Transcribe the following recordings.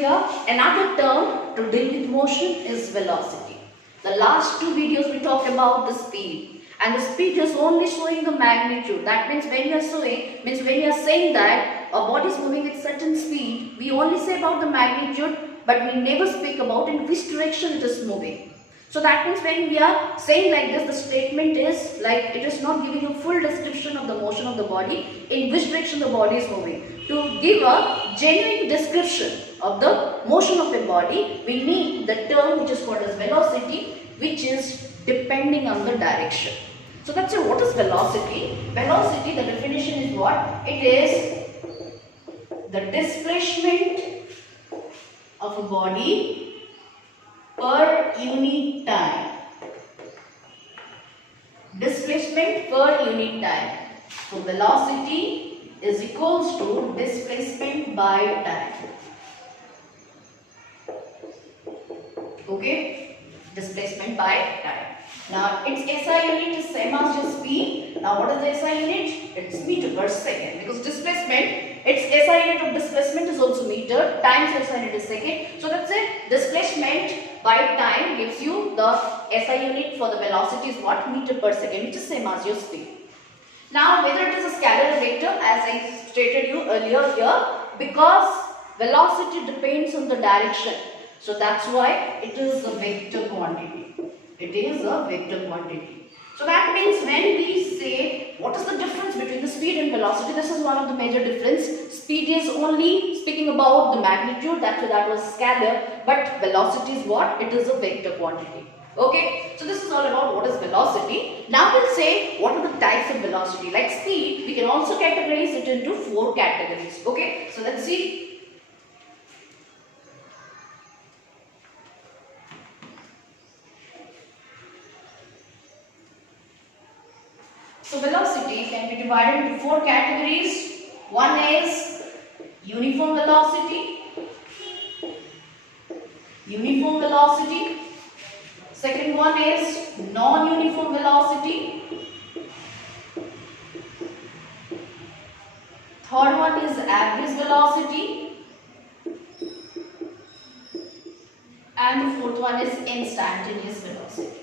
here another term to deal with motion is velocity. The last two videos we talked about the speed, and the speed is only showing the magnitude. That means when you are saying that a body is moving at certain speed, we only say about the magnitude, but we never speak about in which direction it is moving. So that means when we are saying like this, the statement is like it is not giving you full description of the motion of the body, in which direction the body is moving. To give a genuine description of the motion of a body, we need the term which is called as velocity, which is depending on the direction. So that's it. What is velocity? Velocity, the definition is what? It is the displacement of a body per unit time. Displacement per unit time. So velocity is equals to displacement by time. Okay? Displacement by time. Now its SI unit is same as your speed. Now what is the SI unit? It's meter per second, because displacement, its SI unit of displacement is also meter, times SI unit is second. So that's it. Displacement by time gives you the SI unit for the velocity is what? Meter per second, which is same as your speed. Now whether it is a scalar or vector, as I stated you earlier here, because velocity depends on the direction. So that's why it is a vector quantity. It is a vector quantity. So that means when we say what is the difference between the speed and velocity, this is one of the major difference. Speed is only speaking about the magnitude, that was scalar, but velocity is what? It is a vector quantity. Okay, so this is all about what is velocity. Now we'll say what are the types of velocity. Like speed, we can also categorize it into 4 categories. Okay, so let's see. So velocity can be divided into 4 categories. One is uniform velocity. Uniform velocity. Second one is non-uniform velocity. Third one is average velocity. And the fourth one is instantaneous velocity.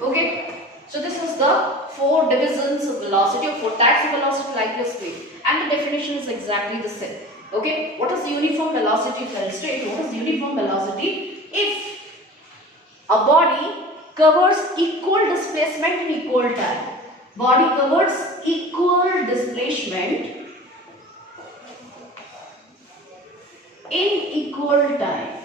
Okay, so this is the 4 divisions of velocity, or 4 types of velocity like this way, and the definition is exactly the same. Okay, what is uniform velocity? If I state what is uniform velocity? If a body covers equal displacement in equal time, body covers equal displacement in equal time.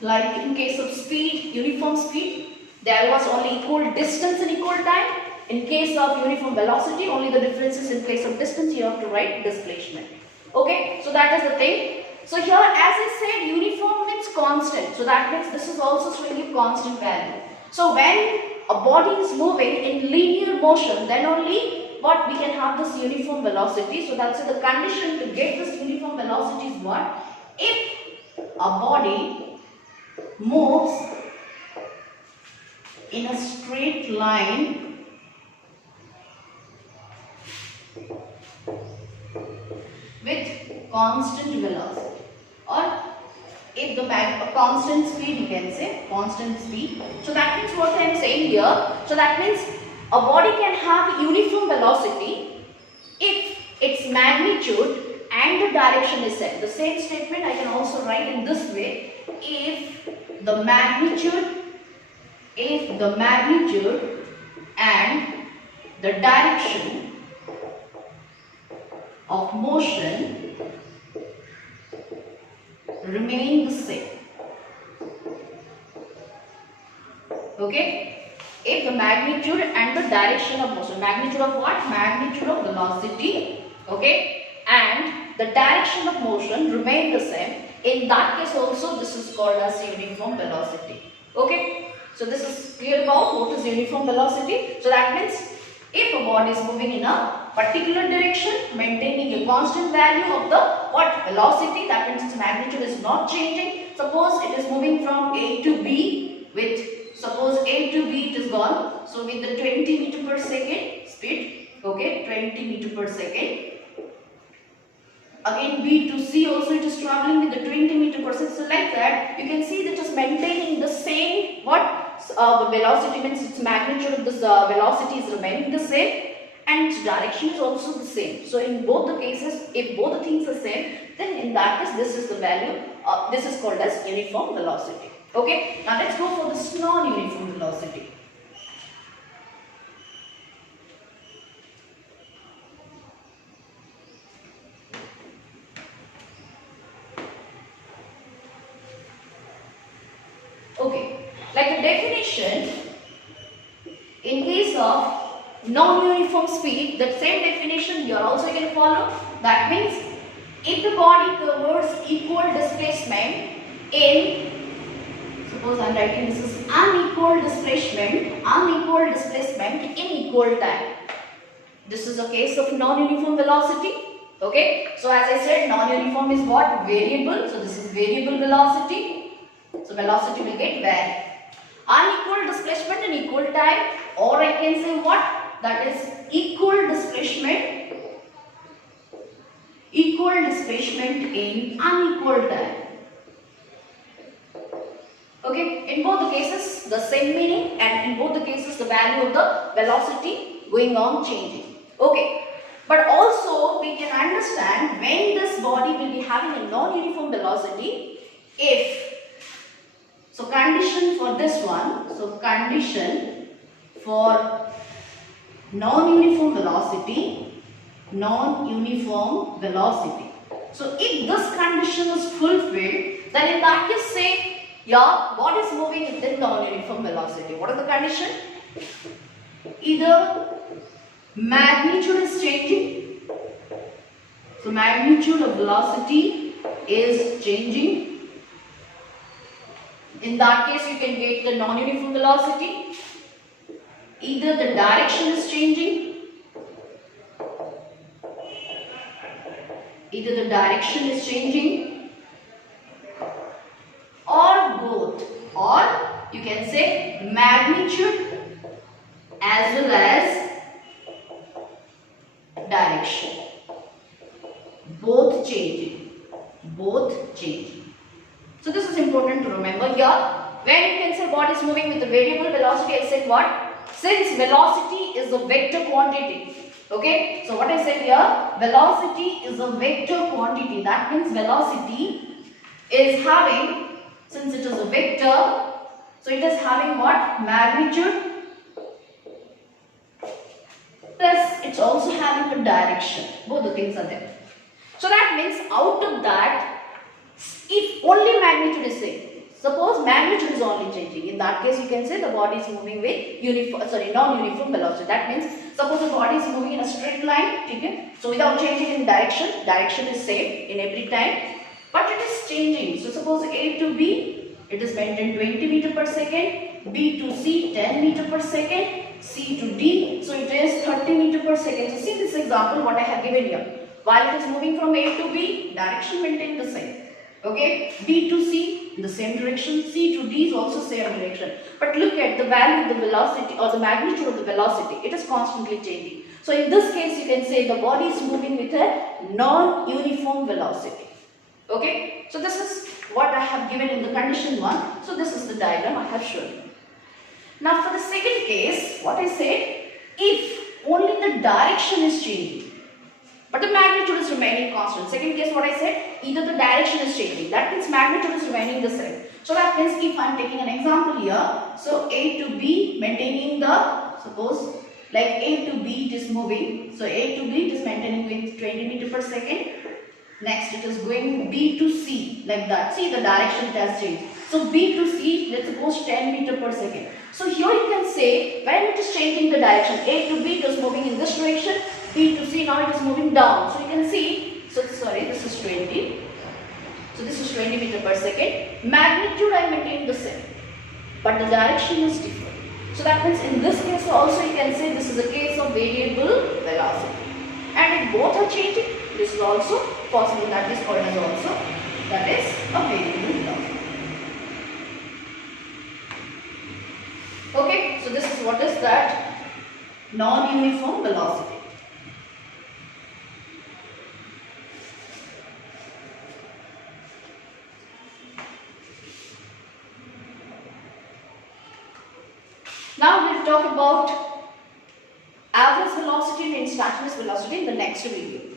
Like in case of speed, uniform speed, there was only equal distance in equal time. In case of uniform velocity, only the difference is in place of distance, you have to write displacement. Okay, so that is the thing. So here, as I said, uniform means constant. So that means this is also showing you constant value. So when a body is moving in linear motion, then only what we can have this uniform velocity. So that's the condition to get this uniform velocity is what? If a body moves in a straight line with constant velocity, or if the constant speed, you can say constant speed. So that means what I am saying here, so that means a body can have uniform velocity if its magnitude and the direction is set. The same statement I can also write in this way: if the magnitude and the direction of motion remain the same. Okay, if the magnitude and the direction of motion, magnitude of what? Magnitude of velocity, okay, and the direction of motion remain the same, in that case also this is called as uniform velocity. Okay, so this is clear about what is uniform velocity. So that means if a body is moving in a particular direction, maintaining a constant value of the what? Velocity, that means its magnitude is not changing. Suppose it is moving from A to B with, suppose A to B it is gone, so with the 20 meter per second speed, okay, 20 meter per second, Again B to C also it is traveling with the 20 meter per second. So like that you can see that it is maintaining the same velocity, means its magnitude of this velocity is remaining the same and its direction is also the same. So in both the cases, if both the things are same, then in that case this is the value, this is called as uniform velocity. Okay, now let's go for this non-uniform velocity. Okay, like a definition, in case of non-uniform speed, that same definition you are also going to follow. That means if the body covers equal displacement in, suppose I am writing this is unequal displacement in equal time. This is a case of non-uniform velocity. Okay, so as I said, non-uniform is what? Variable. So this is variable velocity. So velocity will get varied. Unequal displacement in equal time, or I can say what? That is equal displacement in unequal time. Okay, in both the cases the same meaning, and in both the cases the value of the velocity going on changing. Okay, but also we can understand when this body will be having a non-uniform velocity, if, so condition for this one, so condition for non-uniform velocity. So if this condition is fulfilled, then in that case say your body is moving within non-uniform velocity. What is the condition? Either magnitude is changing, so magnitude of velocity is changing. In that case you can get the non-uniform velocity. Either the direction is changing, or both, or you can say magnitude as well as direction, both changing. So this is important to remember here. When you can say body is moving with the variable velocity, I said what? Since velocity is a vector quantity. Okay, so what I said here, velocity is a vector quantity. That means velocity is having, since it is a vector, so it is having what? Magnitude plus it's also having a direction. Both the things are there. So that means out of that, if only magnitude is same, suppose magnitude is only changing, in that case you can say the body is moving with non-uniform velocity. That means suppose the body is moving in a straight line, okay? So without changing in direction is same in every time, but it is changing. So suppose A to B, it is maintained 20 meter per second, B to C 10 meter per second, C to D, so it is 30 meter per second. So see this example what I have given here. While it is moving from A to B, direction maintained the same. Okay, B to C in the same direction, C to D is also same direction. But look at the value of the velocity or the magnitude of the velocity, it is constantly changing. So in this case you can say the body is moving with a non-uniform velocity. Okay, so this is what I have given in the condition 1. So this is the diagram I have shown you. Now for the second case, what I said, if only the direction is changing, but the magnitude is remaining constant. Second case what I said, either the direction is changing, that means magnitude is remaining the same. So that means if I am taking an example here, so A to B maintaining the, suppose like A to B it is moving, so A to B it is maintaining with 20 meter per second. Next it is going B to C like that. See the direction it has changed. So B to C, let's suppose 10 meter per second. So here you can say when it is changing the direction, A to B it is moving in this direction, B to C now it is moving down. So you can see, so sorry, this is 20. So this is 20 meter per second. Magnitude I maintain the same, but the direction is different. So that means in this case also you can say this is a case of variable velocity. And if both are changing, this is also possible, that is called as also, that is a variable velocity. Okay, so this is what is that? Non-uniform velocity. to talk about average velocity and instantaneous velocity in the next video.